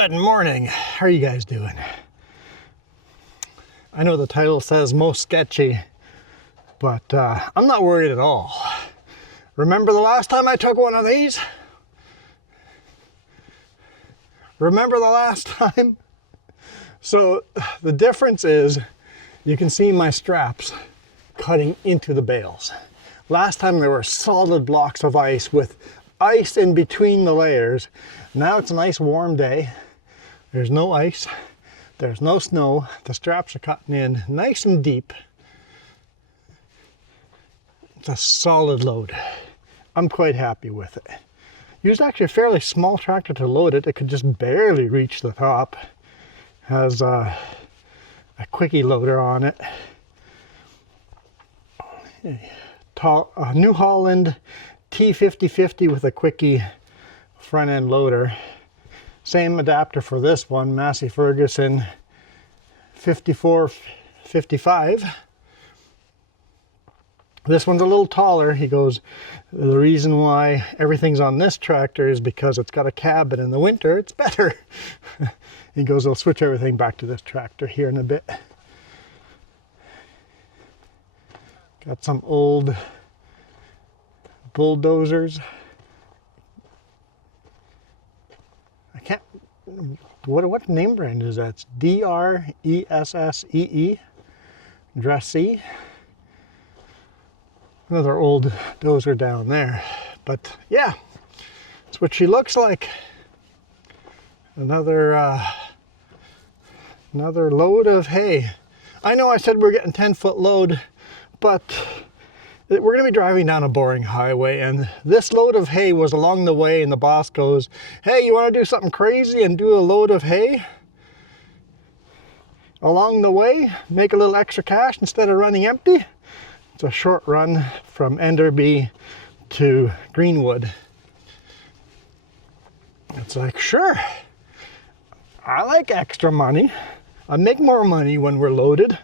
Good morning. How are you guys doing? I know the title says most sketchy, but I'm not worried at all. Remember the last time I took one of these? Remember the last time? So the difference is you can see my straps cutting into the bales. Last time there were solid blocks of ice with ice in between the layers. Now it's a nice warm day. There's no ice. There's no snow. The straps are cutting in nice and deep. It's a solid load. I'm quite happy with it. Used actually a fairly small tractor to load it. It could just barely reach the top. Has a quickie loader on it. A New Holland T5050 with a quickie front end loader. Same adapter for this one, Massey Ferguson 5455. This one's a little taller. He goes, the reason why everything's on this tractor is because it's got a cab, and in the winter it's better. He goes, I'll switch everything back to this tractor here in a bit. Got some old bulldozers. I can't, what name brand is that? It's DRESSEE, Dressy. Another old dozer down there. But yeah, that's what she looks like. Another load of hay. I know I said we're getting 10-foot load, but we're going to be driving down a boring highway, and this load of hay was along the way, and the boss goes, hey, you want to do something crazy and do a load of hay along the way, make a little extra cash instead of running empty? It's a short run from Enderby to Greenwood. It's like, sure, I like extra money. I make more money when we're loaded.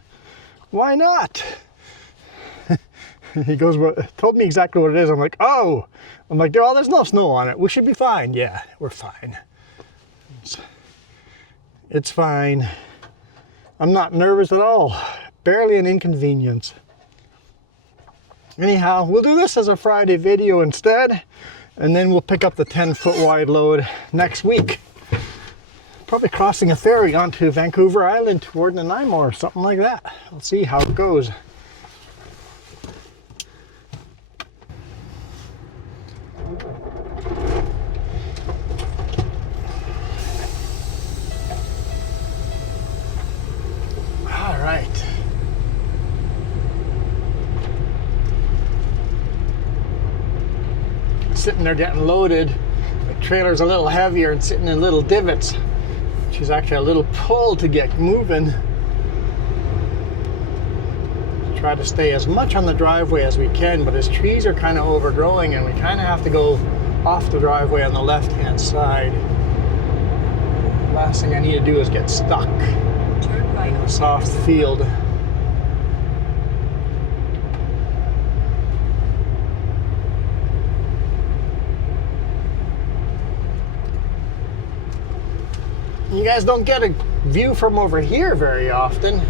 Why not? He goes, well, told me exactly what it is. I'm like, oh. I'm like, oh, there's no snow on it. We should be fine. Yeah, we're fine. It's fine. I'm not nervous at all. Barely an inconvenience. Anyhow, we'll do this as a Friday video instead, and then we'll pick up the 10-foot wide load next week. Probably crossing a ferry onto Vancouver Island toward Nanaimo or something like that. We'll see how it goes. All right. Sitting there getting loaded. The trailer's a little heavier and sitting in little divots, which is actually a little pull to get moving. Try to stay as much on the driveway as we can, but his trees are kind of overgrowing and we kind of have to go off the driveway on the left-hand side. The last thing I need to do is get stuck in a soft field. You guys don't get a view from over here very often.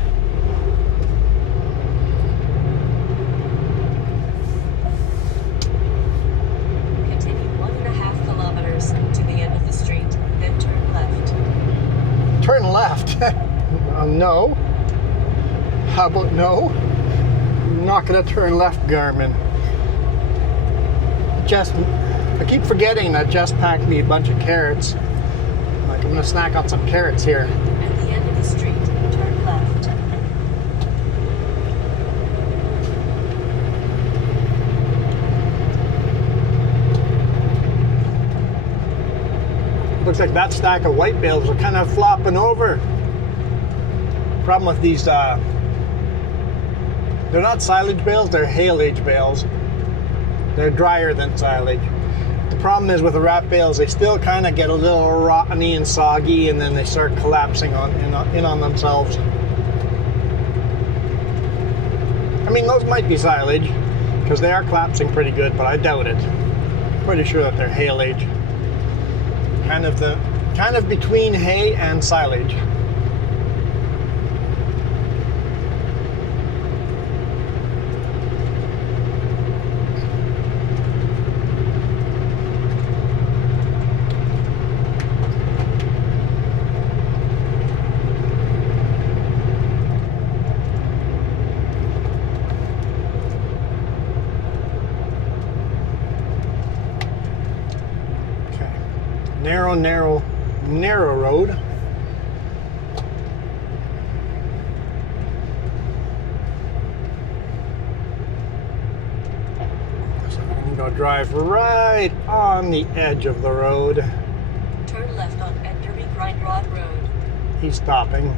Continue 1.5 kilometers to the end of the street, then turn left. Turn left? No. How about no? I'm not gonna turn left, Garmin. I keep forgetting that Jess packed me a bunch of carrots. I'm gonna snack on some carrots here. At the end of the street, turn left. Looks like that stack of white bales are kind of flopping over. Problem with these, they're not silage bales, they're haylage bales. They're drier than silage. The problem is with the wrap bales, they still kind of get a little rotteny and soggy, and then they start collapsing in on themselves. I mean, those might be silage, because they are collapsing pretty good, but I doubt it. Pretty sure that they're haylage. Kind of the kind of between hay and silage. Narrow road. So I'm going to go drive right on the edge of the road. Turn left on Enderby Grind Rod Road. He's stopping.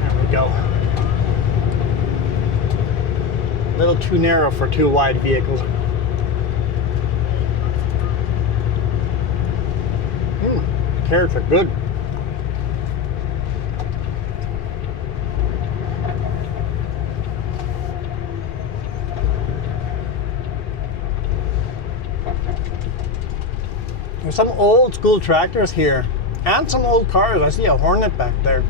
There we go. A little too narrow for two wide vehicles. Carrots are good. There's some old school tractors here and some old cars. I see a Hornet back there.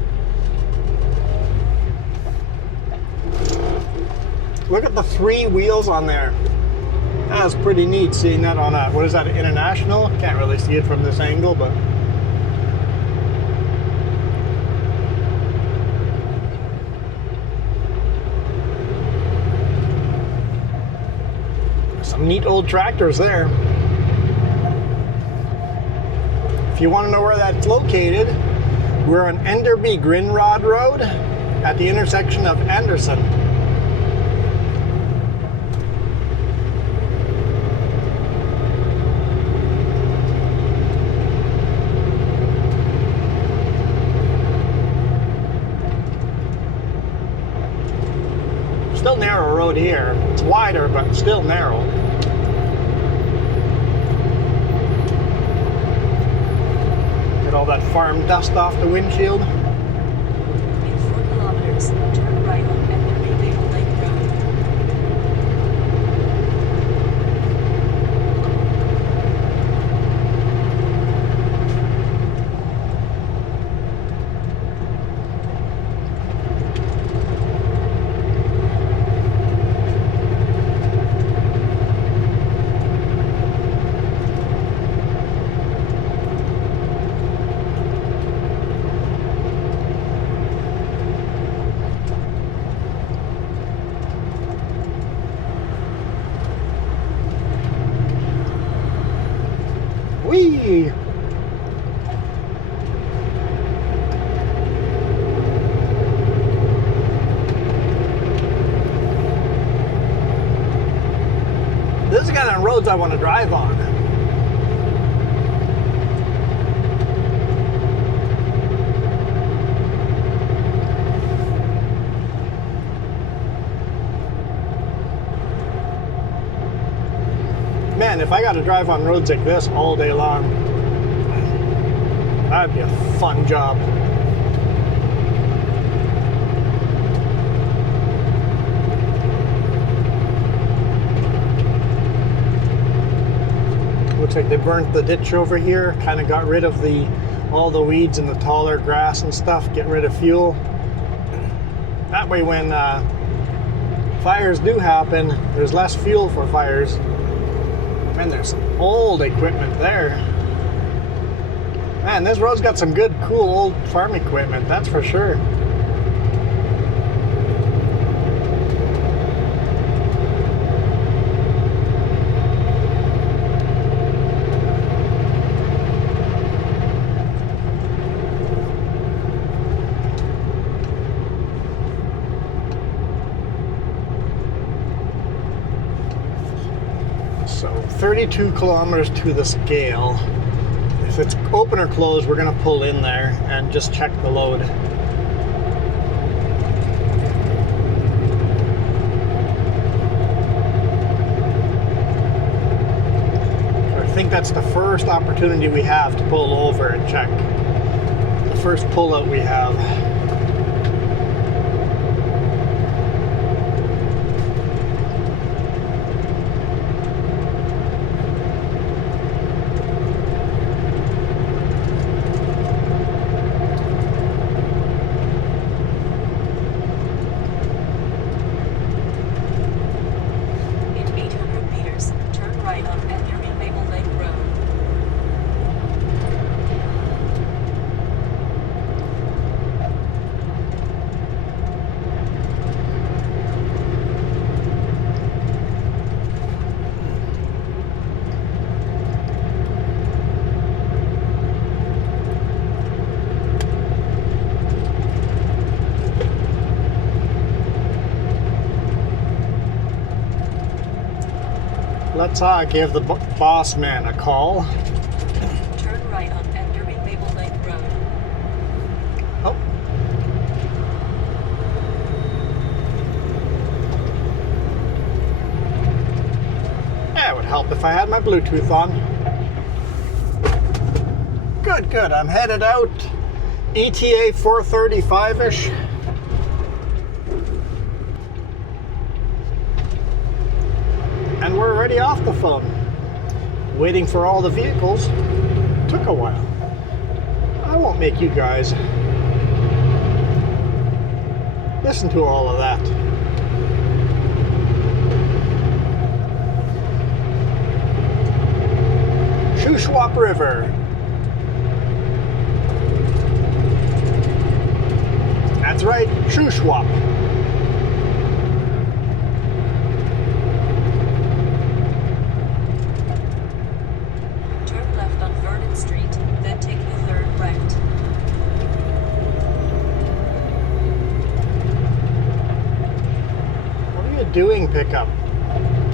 Look at the 3 wheels on there. That's pretty neat seeing that on a, what is that, International? Can't really see it from this angle, but. Some neat old tractors there. If you want to know where that's located, we're on Enderby Grinrod Road at the intersection of Anderson. Still narrow road here. It's wider, but still narrow. Get all that farm dust off the windshield. In 4 kilometers, turn right on Enderby Maple Lake Road. Whee! This is the kind of roads I want to drive on. Man, if I got to drive on roads like this all day long, that'd be a fun job. Looks like they burnt the ditch over here, kind of got rid of all the weeds and the taller grass and stuff, get rid of fuel. That way when fires do happen, there's less fuel for fires. Man, there's some old equipment there. Man, this road's got some good, cool old farm equipment, that's for sure. So 32 kilometers to the scale. If it's open or closed, we're going to pull in there and just check the load. So I think that's the first opportunity we have to pull over and check. The first pull out we have. let's give the boss man a call. Turn right on Enderby Maple Lake Road. Oh. Yeah, it would help if I had my Bluetooth on. Good, good. I'm headed out. ETA 4:35-ish. And we're already off the phone. Waiting for all the vehicles. Took a while. I won't make you guys listen to all of that. Shuswap River. That's right, Shuswap. Turn left on Vernon Street, then take the third right. What are you doing, pickup?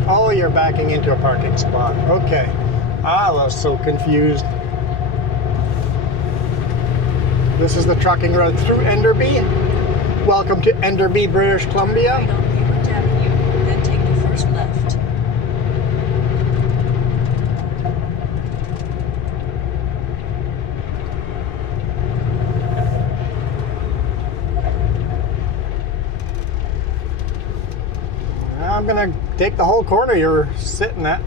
Oh, you're backing into a parking spot. Okay. I was so confused. This is the trucking road through Enderby. Welcome to Enderby, British Columbia. Right on Hayward Avenue, then take the first left. I'm gonna take the whole corner you're sitting at.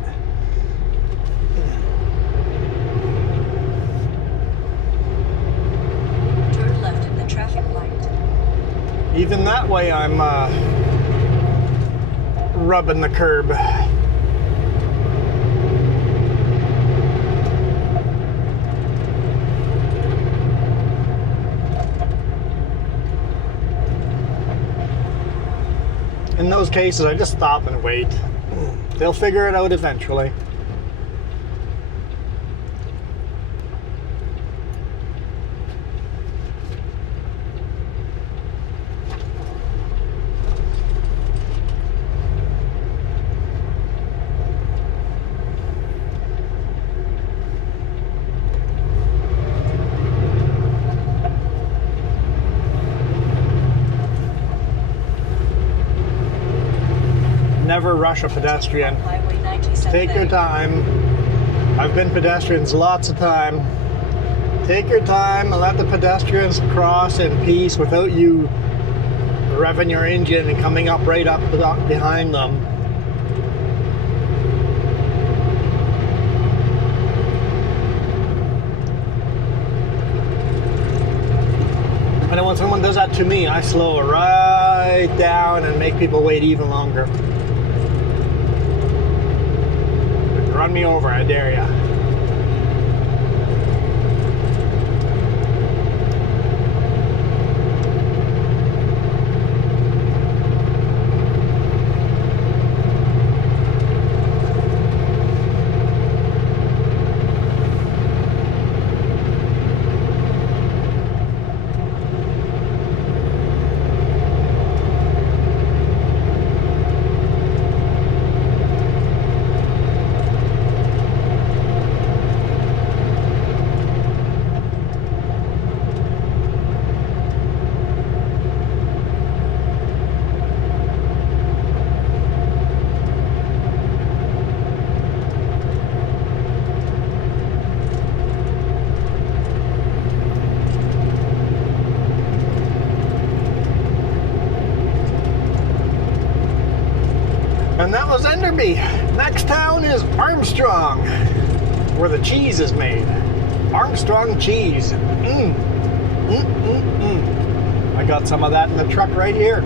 Turn left at the traffic light. Even that way I'm rubbing the curb. In those cases, I just stop and wait. They'll figure it out eventually. Never rush a pedestrian. Highway 97A. Take your time. I've been pedestrians lots of time. Take your time and let the pedestrians cross in peace without you revving your engine and coming up right up behind them. And then when someone does that to me, I slow right down and make people wait even longer. Run me over, I dare ya. And that was Enderby. Next town is Armstrong, where the cheese is made. Armstrong cheese. I got some of that in the truck right here.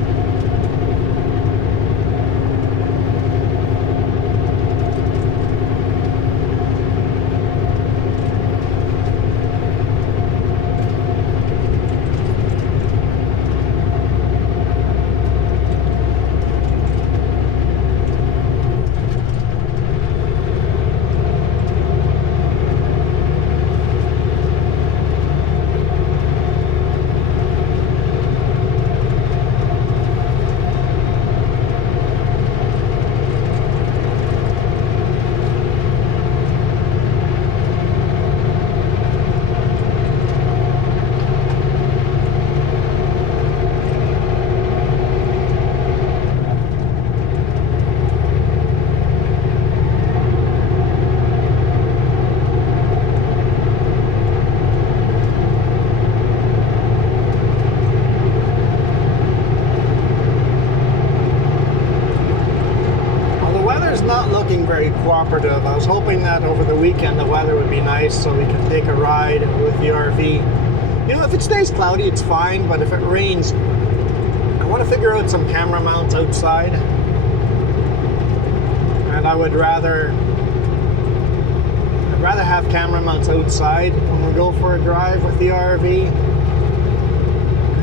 looking very cooperative. I was hoping that over the weekend the weather would be nice so we could take a ride with the RV. You know, if it stays cloudy, it's fine, but if it rains, I want to figure out some camera mounts outside. And I'd rather have camera mounts outside when we go for a drive with the RV.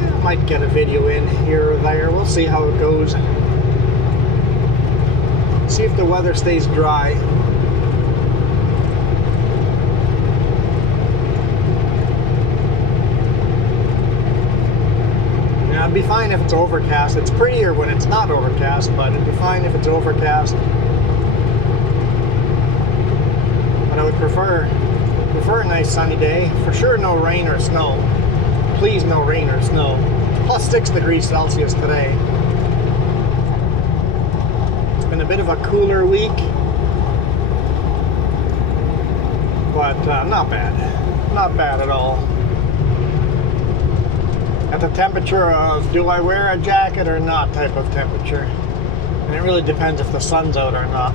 I might get a video in here or there. We'll see how it goes. See if the weather stays dry. Now, it'd be fine if it's overcast. It's prettier when it's not overcast, but it'd be fine if it's overcast. But I would prefer a nice sunny day. For sure, no rain or snow. Please, no rain or snow. Plus 6 degrees Celsius today. Been a bit of a cooler week, but not bad at all. At the temperature of do I wear a jacket or not type of temperature, and it really depends if the sun's out or not.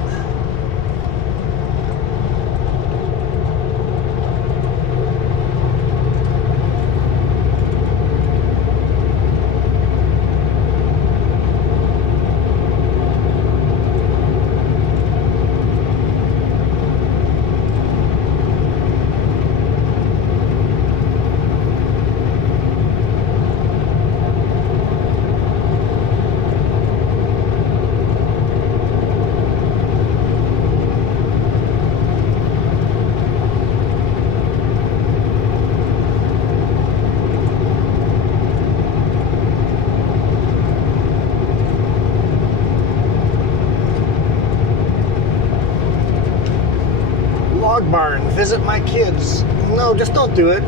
Barn, visit my kids. No, just don't do it.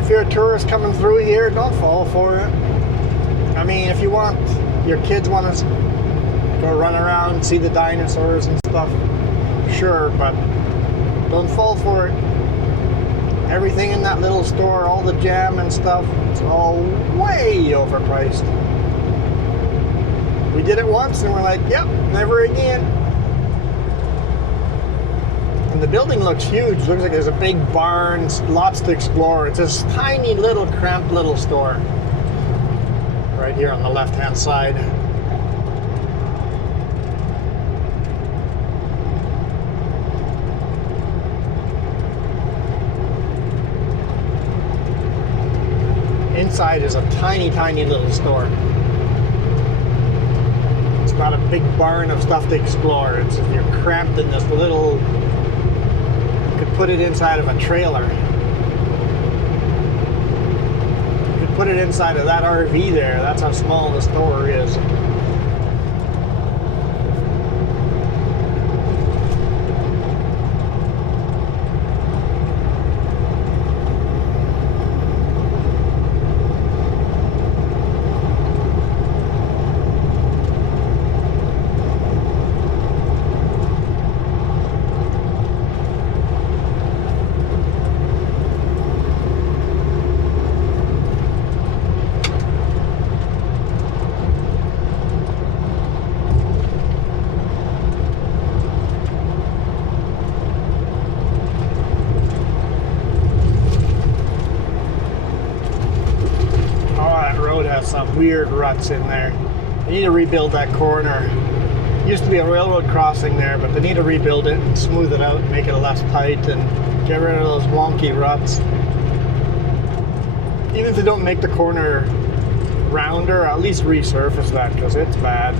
If you're a tourist coming through here, don't fall for it. I mean, if you want, your kids want to go run around, see the dinosaurs and stuff, sure, but don't fall for it. Everything in that little store, all the jam and stuff, it's all way overpriced. We did it once and we're like, yep, never again. And the building looks huge. Looks like there's a big barn, lots to explore. It's this tiny little cramped little store right here on the left hand side. Inside is a tiny little store. It's not a big barn of stuff to explore. You're cramped in this little. Put it inside of a trailer. You could put it inside of that RV there. That's how small the store is. Some weird ruts in there. They need to rebuild that corner. Used to be a railroad crossing there, but they need to rebuild it and smooth it out and make it less tight and get rid of those wonky ruts. Even if they don't make the corner rounder, at least resurface that because it's bad.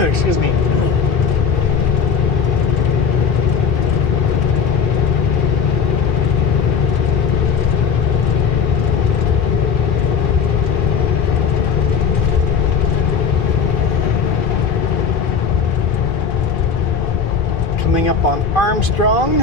Excuse me. Coming up on Armstrong.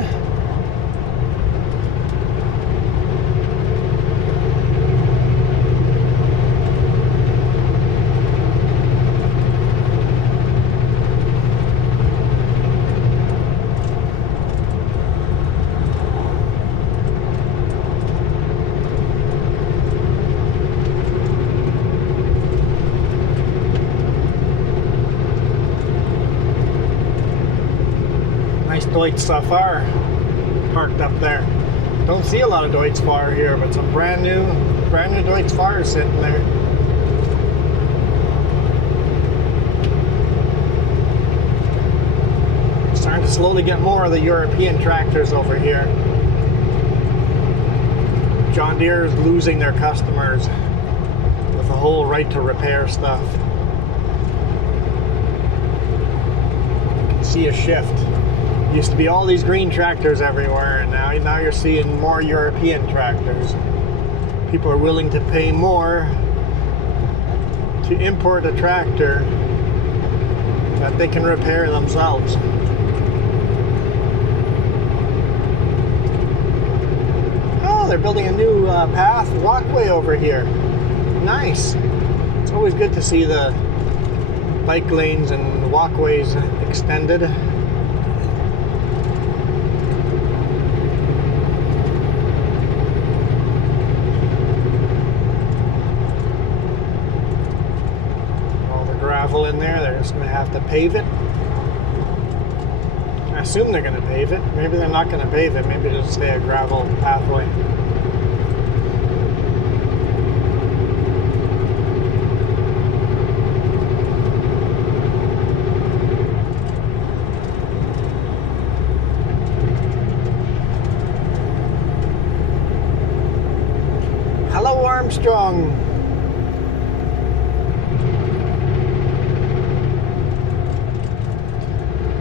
Deutz stuff are parked up there. Don't see a lot of Deutz Fahrer here, but some brand new Deutz Fahrer sitting there. Starting to slowly get more of the European tractors over here. John Deere is losing their customers with the whole right to repair stuff. You can see a shift. Used to be all these green tractors everywhere, and now you're seeing more European tractors. People are willing to pay more to import a tractor that they can repair themselves. Oh, they're building a new path walkway over here. Nice. It's always good to see the bike lanes and walkways extended. In there, they're just going to have to pave it. I assume they're going to pave it. Maybe they're not going to pave it. Maybe it'll stay a gravel pathway. Hello, Armstrong.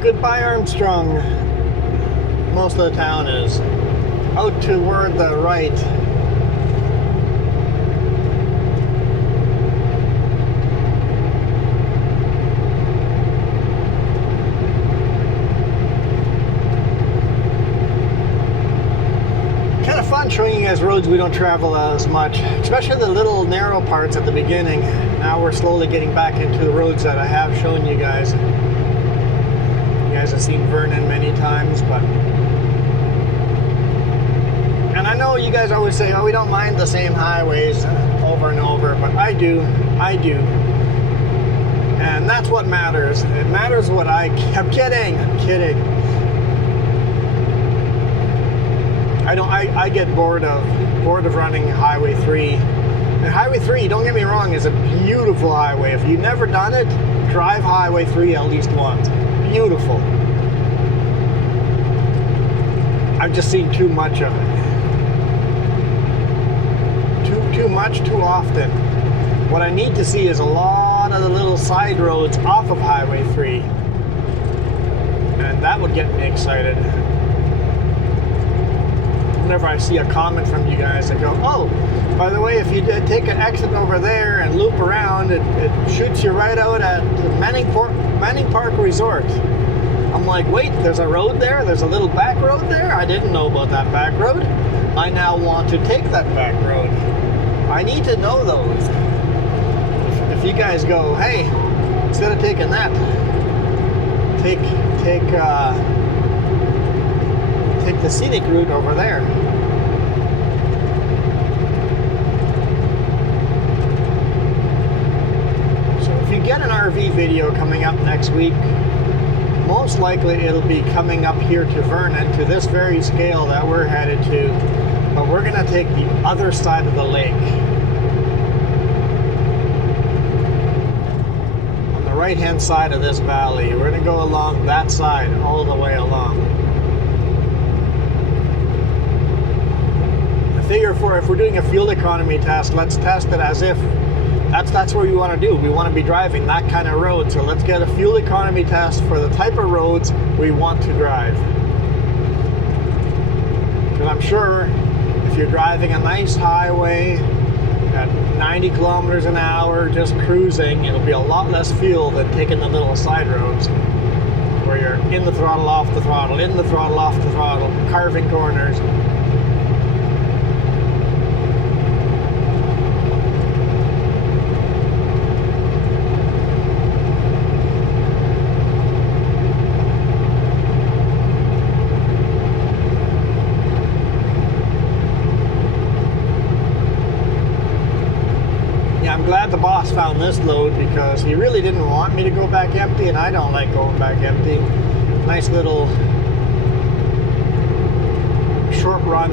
Goodbye, Armstrong. Most of the town is out toward the right. Kind of fun showing you guys roads we don't travel as much, especially the little narrow parts at the beginning. Now we're slowly getting back into the roads that I have shown you guys. You guys have seen Vernon many times, and I know you guys always say, oh, we don't mind the same highways over and over, but I do, and that's what matters. It matters what I'm kidding. I get bored of running Highway 3. And Highway 3, don't get me wrong, is a beautiful highway. If you've never done it, drive Highway 3 at least once. Beautiful. I've just seen too much of it. Too much, too often. What I need to see is a lot of the little side roads off of Highway 3. And that would get me excited. Whenever I see a comment from you guys that go, oh, by the way, if you take an exit over there and loop around, it shoots you right out at Manning Park Resort. I'm like, wait, there's a road there? There's a little back road there? I didn't know about that back road. I now want to take that back road. I need to know those. If you guys go, hey, instead of taking that, take the scenic route over there. So if you get an RV video coming up next week, most likely it'll be coming up here to Vernon, to this very scale that we're headed to, but we're going to take the other side of the lake. On the right hand side of this valley, we're going to go along that side all the way along. I figure if we're doing a fuel economy test, let's test it as if that's what we want to do. We want to be driving that kind of road, so let's get a fuel economy test for the type of roads we want to drive. Because I'm sure if you're driving a nice highway at 90 kilometers an hour, just cruising, it'll be a lot less fuel than taking the little side roads where you're in the throttle, off the throttle, in the throttle, off the throttle, carving corners. Glad the boss found this load, because he really didn't want me to go back empty, and I don't like going back empty. Nice little short run.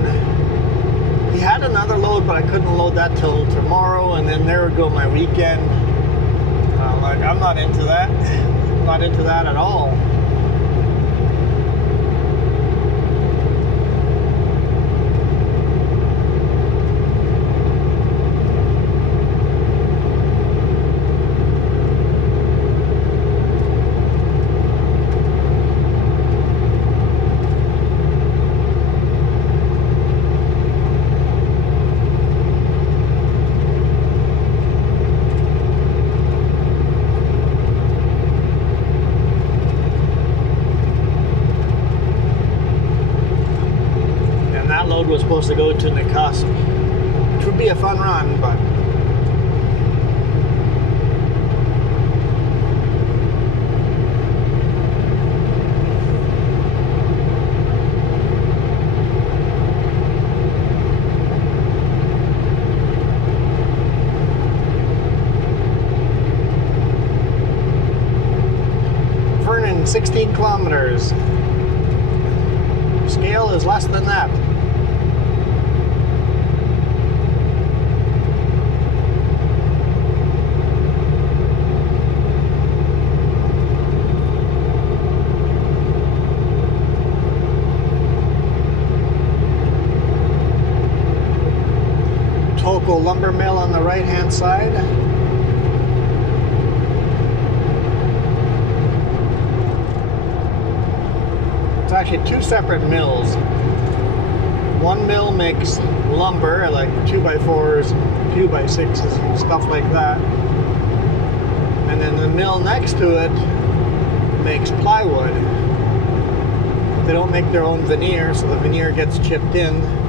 He had another load, but I couldn't load that till tomorrow, and then there would go my weekend. Like, I'm not into that. Not into that at all. Was supposed to go to Nicasa, which would be a fun run, but Vernon, 16 kilometers. Scale is less than that. Lumber mill on the right hand side. It's actually two separate mills. One mill makes lumber, like 2x4s, 2x6s, and stuff like that. And then the mill next to it makes plywood. They don't make their own veneer, so the veneer gets chipped in.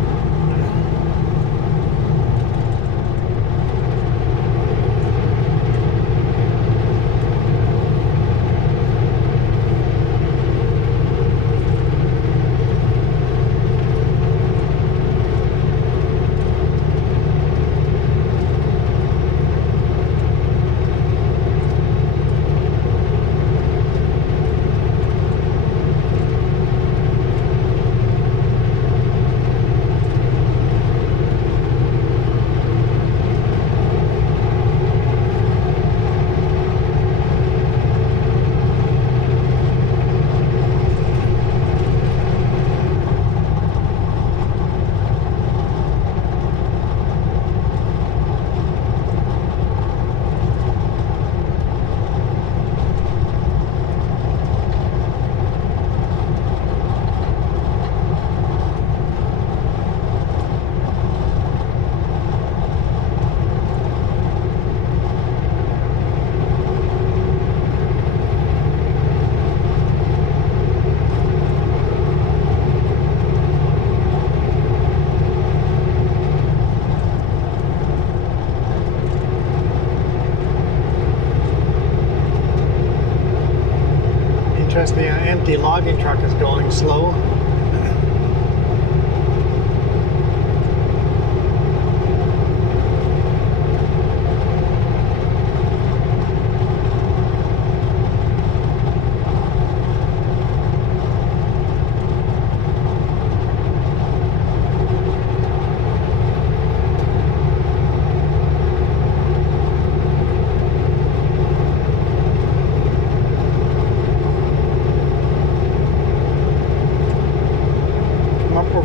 The empty logging truck is going slow.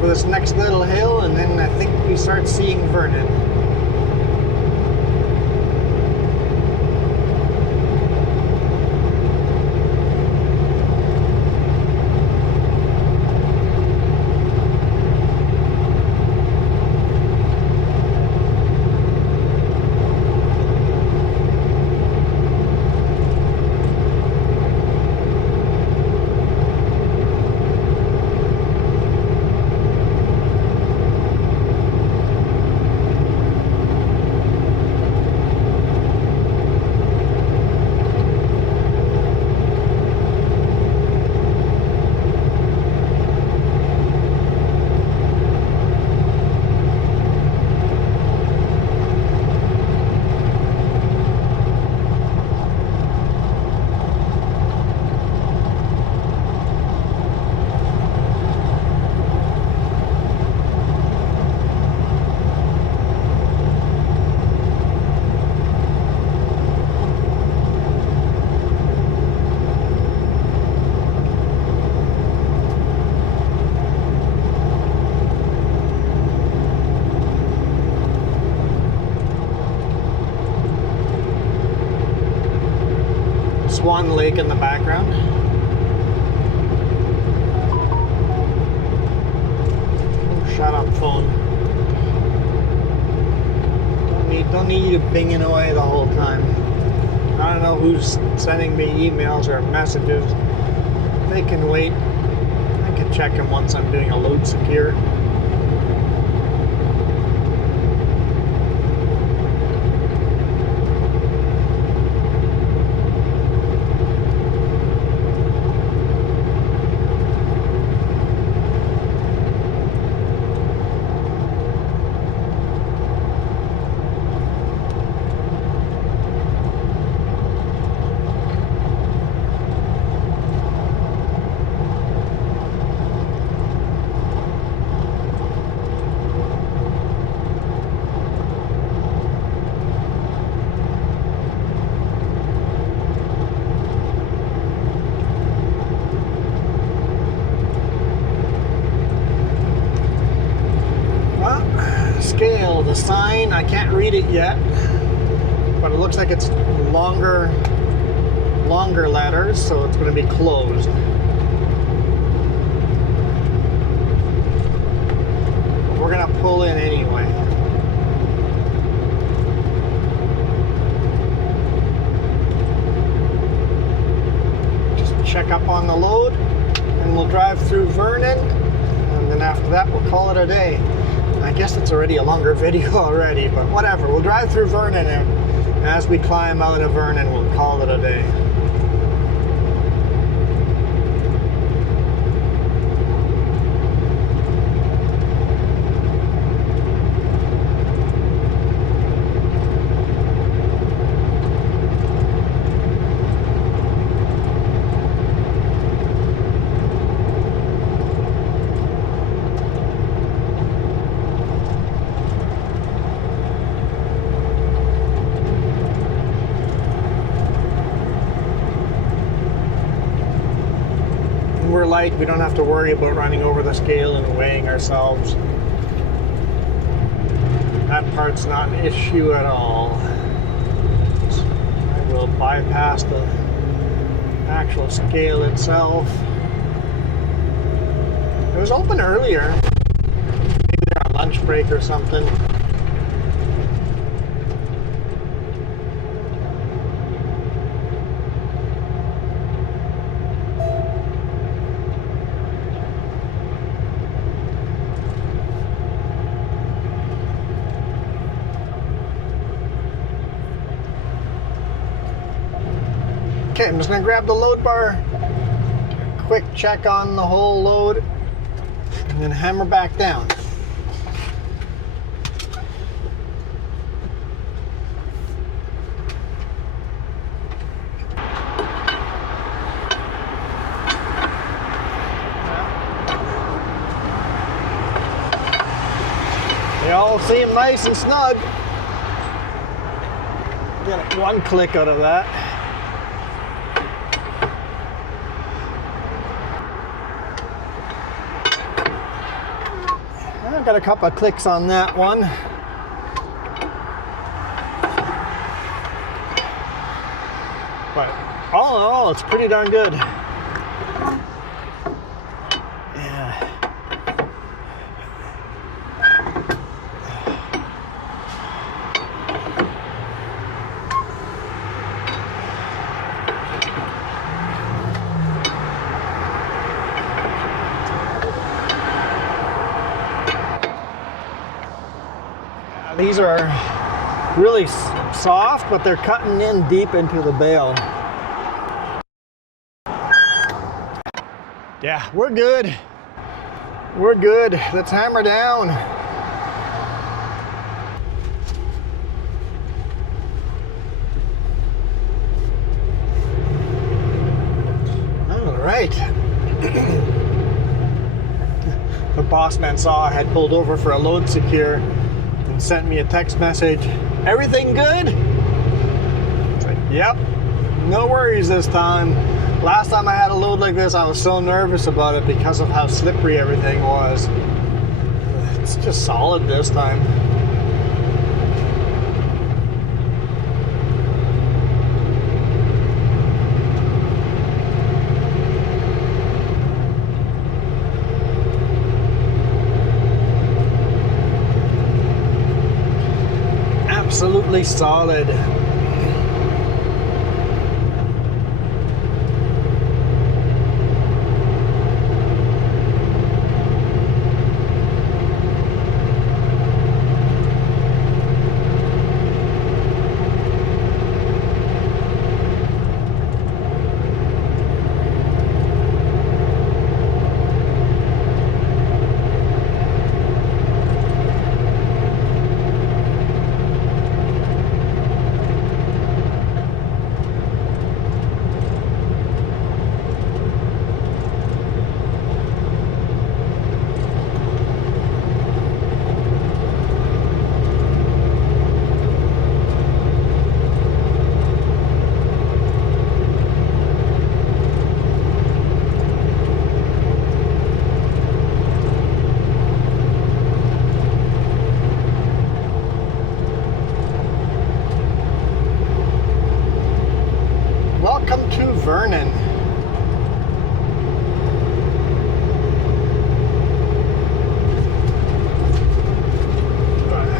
This next little hill, and then I think we start seeing Vernon. Swan Lake in the background. Oh, shut up, phone. Don't need you binging away the whole time. I don't know who's sending me emails or messages. They can wait. I can check them once I'm doing a load secure. Scale, the sign, I can't read it yet, but it looks like it's longer letters, so it's going to be closed. We're going to pull in anyway. Just check up on the load, and we'll drive through Vernon, and then after that we'll call it a day. I guess it's already a longer video already, but whatever. We'll drive through Vernon, and as we climb out of Vernon, we'll call it a day. We're light, we don't have to worry about running over the scale and weighing ourselves. That part's not an issue at all. So I will bypass the actual scale itself. It was open earlier. Maybe they're on lunch break or something. Okay, I'm just going to grab the load bar, quick check on the whole load, and then hammer back down. They all seem nice and snug. Get one click out of that. I got a couple of clicks on that one. But all in all, it's pretty darn good. Yeah. These are really soft, but they're cutting in deep into the bale. Yeah, we're good. We're good. Let's hammer down. All right. The boss man saw I had pulled over for a load secure. Sent me a text message. Everything good? It's like, yep. No worries this time. Last time I had a load like this, I was so nervous about it because of how slippery everything was. It's just solid this time. absolutely solid. Welcome to Vernon.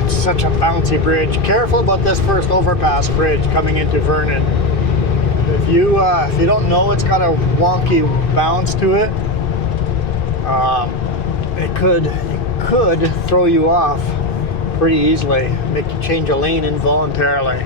It's such a bouncy bridge. Careful about this first overpass bridge coming into Vernon. If you don't know, it's got a wonky bounce to it. It could throw you off pretty easily, make you change a lane involuntarily.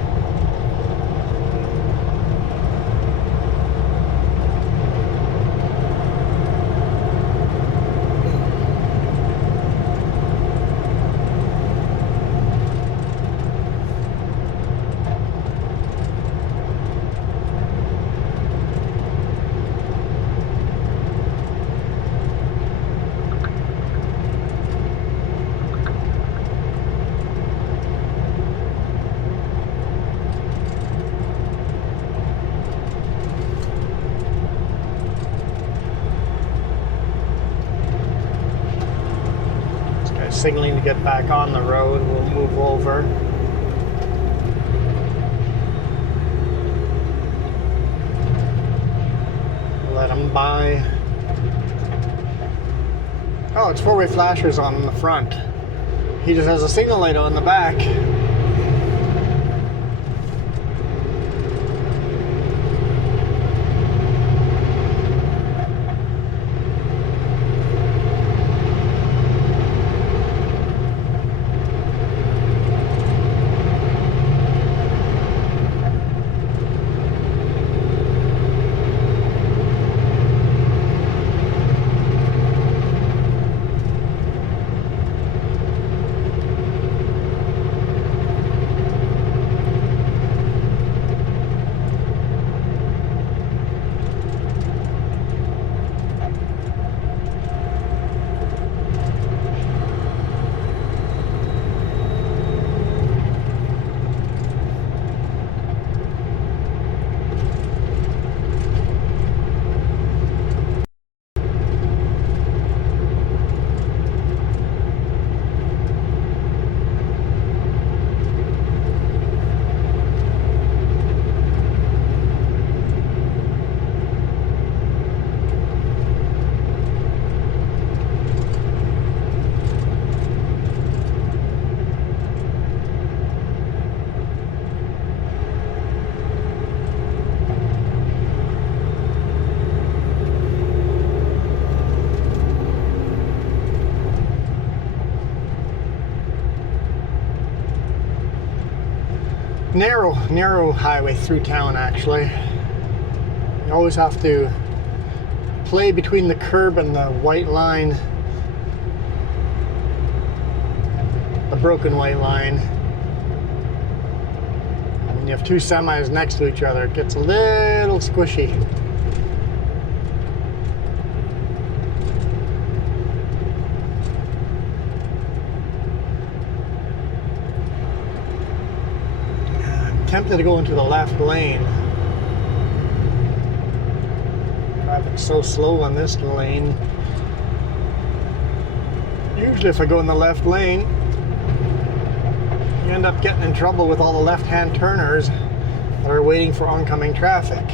Signaling to get back on the road. We'll move over. Let him by. Oh, it's four-way flashers on the front. He just has a signal light on the back. Narrow highway through town, actually. You always have to play between the curb and the white line, the broken white line. When you have two semis next to each other, it gets a little squishy. Tempted to go into the left lane. Traffic's so slow on this lane. Usually if I go in the left lane, you end up getting in trouble with all the left-hand turners that are waiting for oncoming traffic.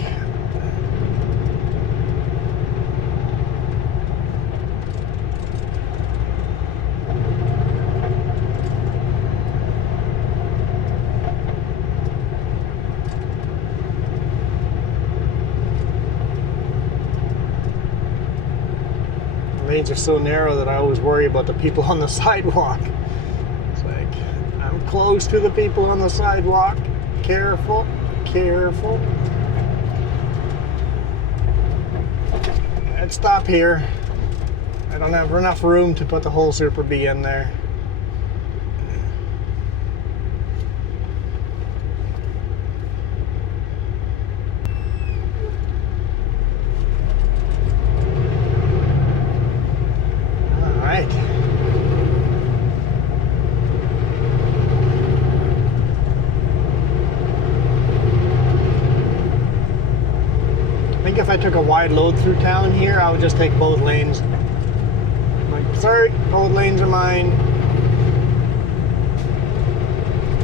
lanes are so narrow that I always worry about the people on the sidewalk. It's like, I'm close to the people on the sidewalk. Careful, careful. I'd stop here. I don't have enough room to put the whole Super Bee in there. If I took a wide load through town here, I would just take both lanes. I'm like, sorry, both lanes are mine.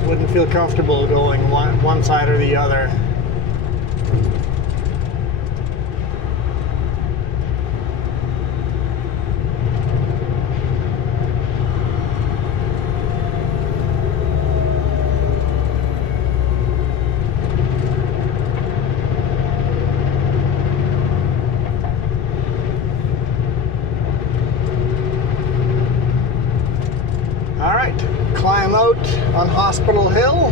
Wouldn't feel comfortable going one side or the other. Climb out on Hospital Hill.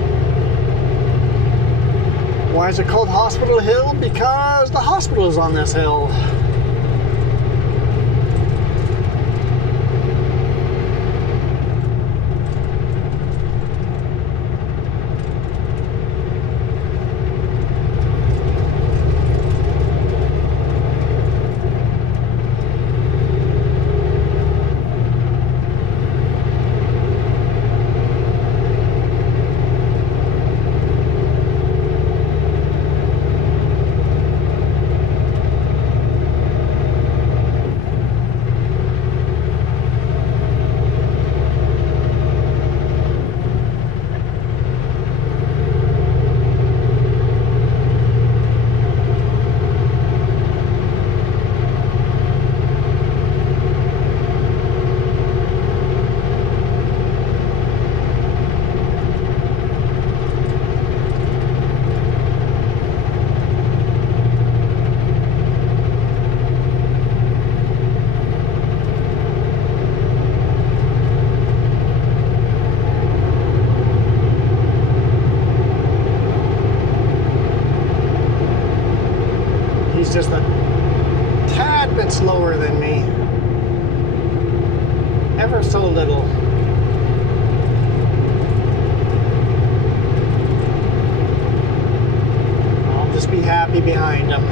Why is it called Hospital Hill? Because the hospital is on this hill. Just a tad bit slower than me. Ever so little. I'll just be happy behind him.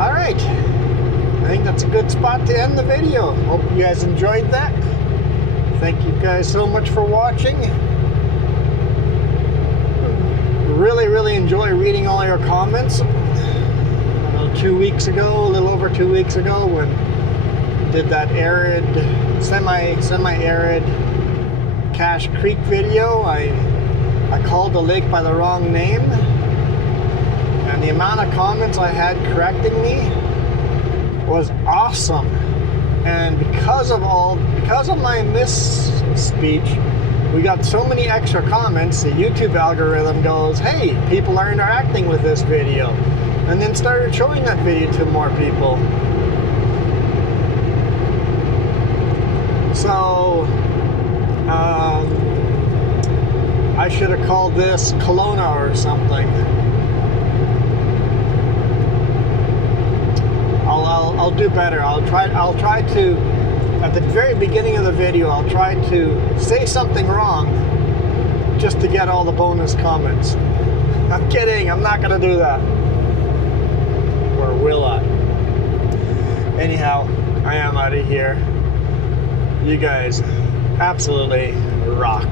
Alright. I think that's a good spot to end the video. Hope you guys enjoyed that. Thank you guys so much for watching. Really enjoy reading all your comments. I don't know, 2 weeks ago, a little over 2 weeks ago, when I did that arid, semi-arid Cache Creek video, I called the lake by the wrong name, and the amount of comments I had correcting me was awesome. And because of my misspeech, we got so many extra comments, the YouTube algorithm goes, hey, people are interacting with this video. And then started showing that video to more people. So, I should have called this Kelowna or something. I'll do better. I'll try to, at the very beginning of the video, I'll try to say something wrong just to get all the bonus comments. I'm kidding, I'm not gonna do that. Or will I? Anyhow, I am out of here. You guys absolutely rock.